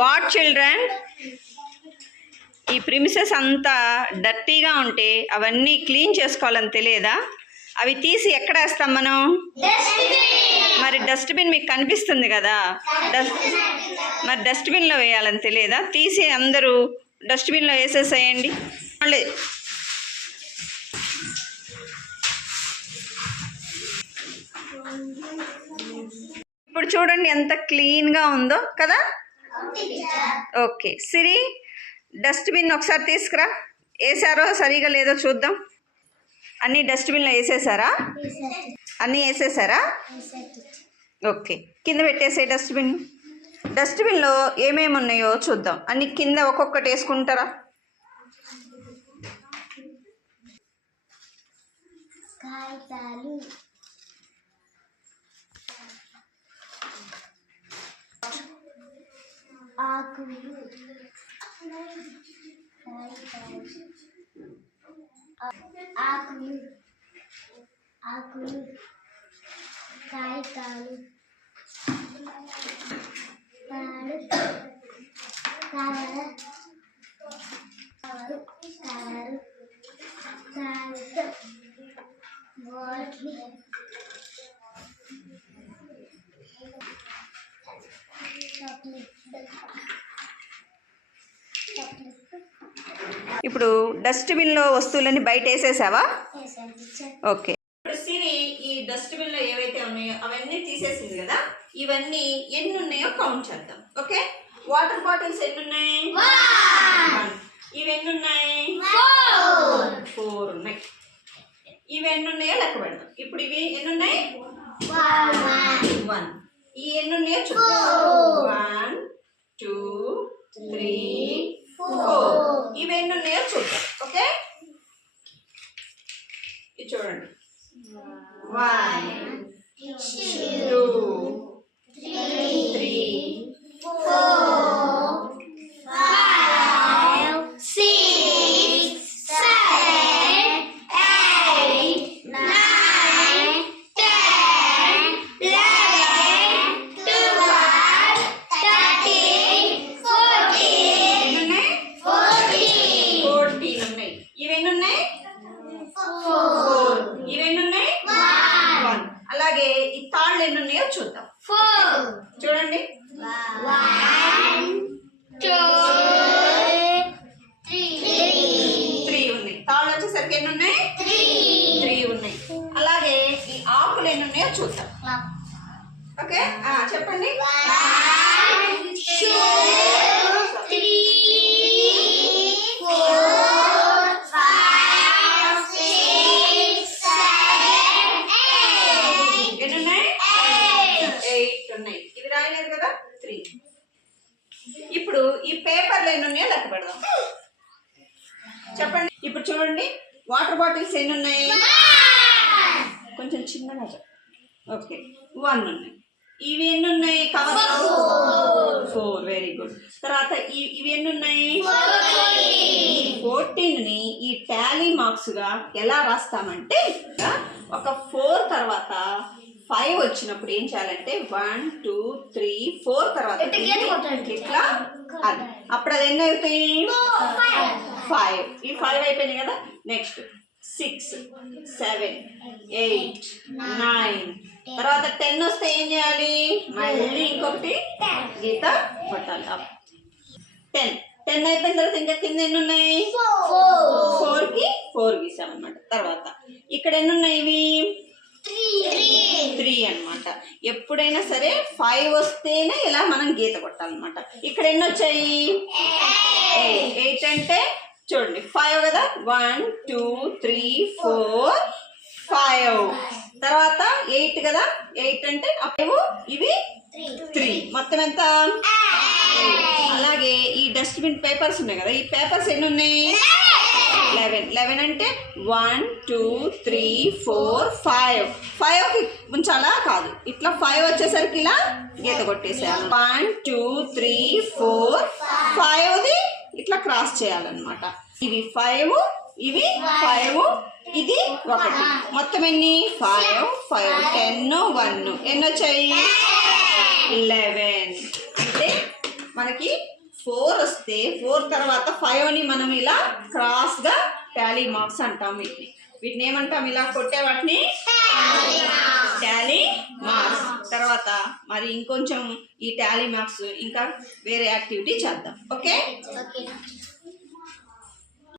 What children, ఈ premises అంతా డర్టీగా ఉంటే అవన్నీ క్లీన్ చేసుకోవాలని తెలియదా? అవి తీసి ఎక్కడ వేస్తాం మనం? మరి డస్ట్బిన్ మీకు కనిపిస్తుంది కదా, మరి డస్ట్బిన్లో వేయాలని తెలియదా? తీసి అందరూ డస్ట్బిన్లో వేసేసేయండి. మళ్ళీ ఇప్పుడు చూడండి ఎంత క్లీన్గా ఉందో కదా. ఓకే సిరి, డస్ట్బిన్ ఒకసారి తీసుకురా. వేసారో సరిగా లేదో చూద్దాం. అన్నీ డస్ట్బిన్లో వేసేసారా? అన్నీ వేసేసారా? ఓకే, కింద పెట్టేసే డస్ట్బిన్లో ఏమేమి ఉన్నాయో చూద్దాం. అన్ని కింద ఒక్కొక్కటి వేసుకుంటారా? ఆకులు, కాగితాలు, ఇప్పుడు డస్ట్బిన్లో వస్తువులన్నీ బయట వేసేసావా? ఓకే, ఇప్పుడు సిరి ఈ డస్ట్బిన్లో ఏవైతే ఉన్నాయో అవన్నీ తీసేసింది కదా. ఇవన్నీ ఎన్ని ఉన్నాయో కౌంట్ చేద్దాం. ఓకే, వాటర్ బాటిల్స్ ఎన్ని ఉన్నాయి? ఇవి ఎన్ని ఉన్నాయి? 4 ఉన్నాయి. ఇవి ఎన్ని ఉన్నాయో లెక్క పెడదాం. ఇప్పుడు ఇవి ఎన్ని ఉన్నాయి? 1. ఈ ఎన్ని ఉన్నాయో చూద్దాం. 1 2 3 4. ఇవి ఎన్ని ఉన్నాయో చూద్దాం. ఓకే, ఇది చూడండి. 1 2 3 4 5 6 7 8 9 10 11 12 13 14 14 ఉన్నాయి. ఇవెన్ని ఉన్నాయి? 4. ఇవెన్ని ఉన్నాయి? 1. అలాగే ఈ తాళ్ళు ఎన్ని ఉన్నాయో చూద్దాం. 4. చూడండి. 1 2 3 ఉన్నాయి. తాళ్ళు వచ్చేసరికి ఎన్ని ఉన్నాయి? 3 ఉన్నాయి. అలాగే ఈ ఆకులు ఎన్ని ఉన్నాయో చూద్దాం. ఓకే, చెప్పండి. 1 2 3 4 5 6 7 8 ఎన్ని ఉన్నాయి? 8 ఉన్నాయి. ఇవి రాయలేదు కదా, 3. ఇప్పుడు ఈ పేపర్లు ఎన్ని ఉన్నాయో లెక్క పెడదాం. చెప్పండి. ఇప్పుడు చూడండి, వాటర్ బాటిల్స్ ఎన్ని ఉన్నాయి? కొంచెం చిన్నగా చెప్పండి. ఓకే, 1 ఉన్నాయి. ఇవి ఎన్ని ఉన్నాయి? కవర్ 4. Very good. తర్వాత ఇవి ఎన్ని ఉన్నాయి? 14ని ఈ టాలీ మార్క్స్ గా ఎలా రాస్తామంటే, ఒక 4 తర్వాత 5 వచ్చినప్పుడు ఏం చేయాలంటే 1 2 3 4 తర్వాత ఇట్లా అది. అప్పుడు అది ఎన్ని అయిపోయి? 5. ఈ 5 అయిపోయినాయి కదా. నెక్స్ట్ 6 7 8 9. తర్వాత 10 వస్తే ఏం చేయాలి? మళ్ళీ ఇంకొకటి గీత కొట్టాలి. 10 అయిపోయిన తర్వాత ఇంకా కింద ఎన్ని ఉన్నాయి? 4కి 4 గీసామన్నమాట. తర్వాత ఇక్కడ ఎన్ని ఉన్నాయి? ఇవి 3 అన్నమాట. ఎప్పుడైనా సరే 5 వస్తేనే ఇలా మనం గీత కొట్టాలన్నమాట. ఇక్కడ ఎన్ని వచ్చాయి? 8 అంటే చూడండి 5 కదా. 1 2 3 4 5. తర్వాత 8 కదా. 8 అంటే 5 ఇవి 3. మొత్తం ఎంత? 8. అలాగే ఈ డస్ట్బిన్ పేపర్స్ ఉన్నాయి కదా, ఈ పేపర్స్ ఎన్ని ఉన్నాయి? 11 అంటే 1 2 3 4 5. 5కి ఉంచాలా? కాదు, ఇట్లా 5 వచ్చేసరికి ఇలా గీత కొట్టేసేయాలి. 1 2 3 4 5ది ఇట్లా క్రాస్ చేయాలన్నమాట. ఇవి 5 ఇవి 5 ఇది 1. మొత్తం ఎన్ని? 5 5 10 1. ఎన్ని వచ్చాయి? 11 అంటే మనకి 4 వస్తే 4 తర్వాత 5ని మనం ఇలా క్రాస్ గా టాలీ మార్క్స్ అంటాం. వీటిని ఏమంటాం? ఇలా కొట్టే వాటిని టాలీ మార్క్స్. తర్వాత మరి ఇంకొంచెం ఈ టాలీ మార్క్స్ ఇంకా వేరే యాక్టివిటీ చేద్దాం. ఓకే. Okay.